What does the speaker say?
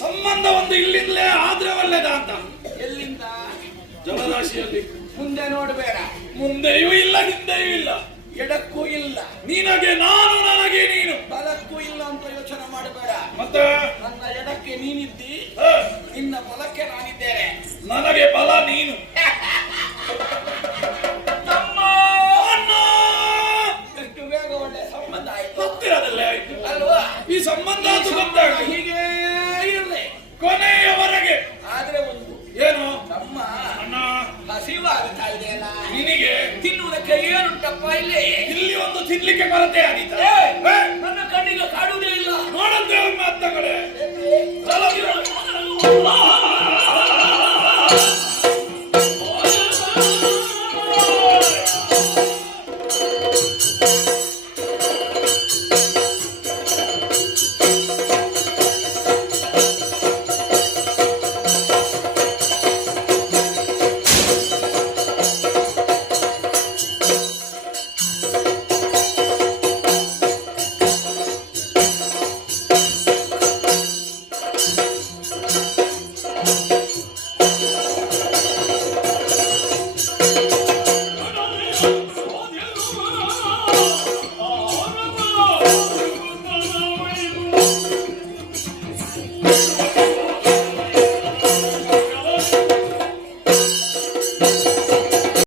ಸಂಬಂಧ ಒಂದು ಇಲ್ಲಿಂದಲೇ ಆದ್ರೆ ಒಳ್ಳೇದ ಅಂತ. ಎಲ್ಲಿಂದ? ಜಲರಾಶಿಯಲ್ಲಿ. ಮುಂದೆ ನೋಡಬೇಡ. ಮುಂದೆಯೂ ಇಲ್ಲ ಹಿಂದೆಯೂ ಇಲ್ಲ, ಎಡಕ್ಕೂ ಇಲ್ಲ. ನಿನಗೆ ನಾನು ನನಗೆ ನೀನು. ಬಲಕ್ಕೂ ಇಲ್ಲ ಅಂತ ಯೋಚನೆ ಮಾಡಬೇಡ. ಮತ್ತೆ ನನ್ನ ಎಡಕ್ಕೆ ನೀನಿದ್ದಿ, ನಿನ್ನ ಬಲಕ್ಕೆ ನಾನಿದ್ದೇನೆ. ನನಗೆ ಬಲ ನೀನು. ಎಷ್ಟು ಬೇಗ ಒಳ್ಳೆ ಸಂಬಂಧ ಆಯ್ತು. ಹತ್ತಿರದಲ್ಲೇ ಆಯ್ತು ಅಲ್ವಾ? ಈ ಸಂಬಂಧ ಗೊತ್ತಾಗ ಹೀಗೆ ಇರಲಿ ಕೊನೆಯವರೆಗೆ. ಆದ್ರೆ ಒಂದು ಏನು? ತಮ್ಮ ಹಸಿವಾಗ್ತಾ ಇದೆಯಲ್ಲ, ನಿನಗೆ ತಿನ್ನುವುದಕ್ಕೆ ಏನುಂಟಪ್ಪ ಇಲ್ಲಿ? ಇಲ್ಲಿ ಒಂದು ತಿನ್ಲಿಕ್ಕೆ ಕೊರತೆ ಆದೀತ? ನನ್ನ ಕಣ್ಣಿಗೆ ಕಾಡುವುದೇ ಇಲ್ಲ. ನೋಡಂತೆ ಒಮ್ಮೆ ಅತ್ತ ಕಡೆ.